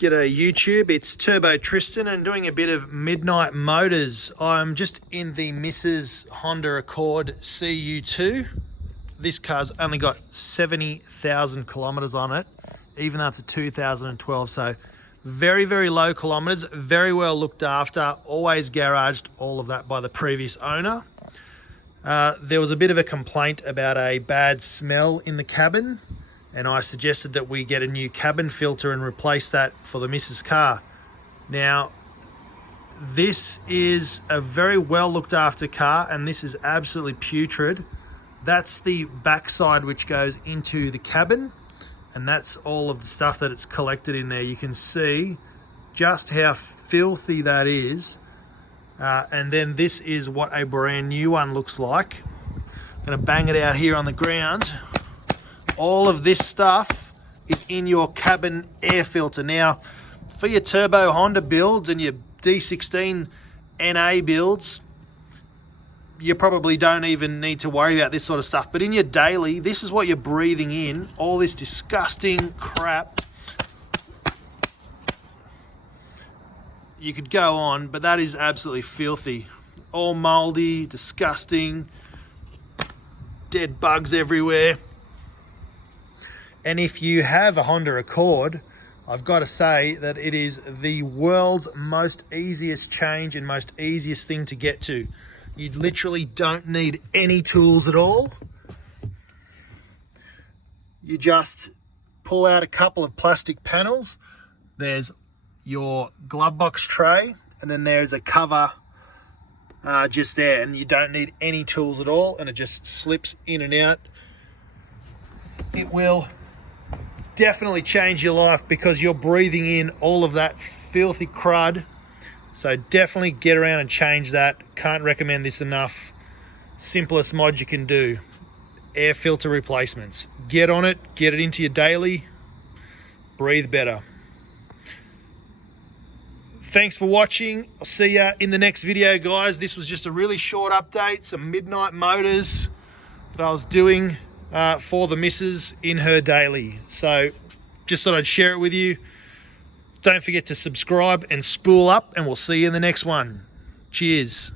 G'day YouTube, it's Turbo Tristan and doing a bit of midnight motors. I'm just in the Mrs. Honda Accord CU2. This car's only got 70,000 kilometers on it, even though it's a 2012, so very, very low kilometers, very well looked after, always garaged, all of that by the previous owner. There was a bit of a complaint about a bad smell in the cabin, and I suggested that we get a new cabin filter and replace that for the Mrs. car. Now, this is a very well looked after car, and this is absolutely putrid. That's the backside which goes into the cabin, and that's all of the stuff that it's collected in there. You can see just how filthy that is. And then this is what a brand new one looks like. I'm gonna bang it out here on the ground. All of this stuff is in your cabin air filter. Now, for your turbo Honda builds and your D16 NA builds, you probably don't even need to worry about this sort of stuff. But in your daily, this is what you're breathing in, all this disgusting crap. You could go on, but that is absolutely filthy. All moldy, disgusting, dead bugs everywhere. And if you have a Honda Accord, I've got to say that it is the world's most easiest change and most easiest thing to get to. You literally don't need any tools at all. You just pull out a couple of plastic panels. There's your glove box tray, and then there's a cover just there, and you don't need any tools at all, and it just slips in and out. It will definitely change your life because you're breathing in all of that filthy crud. So definitely get around and change that. Can't recommend this enough. Simplest mod you can do. Air filter replacements. Get on it, get it into your daily, breathe better. Thanks for watching. I'll see ya in the next video, guys. This was just a really short update, some midnight motors that I was doing for the missus in her daily. So just thought I'd share it with you. Don't forget to subscribe and spool up, and we'll see you in the next one. Cheers.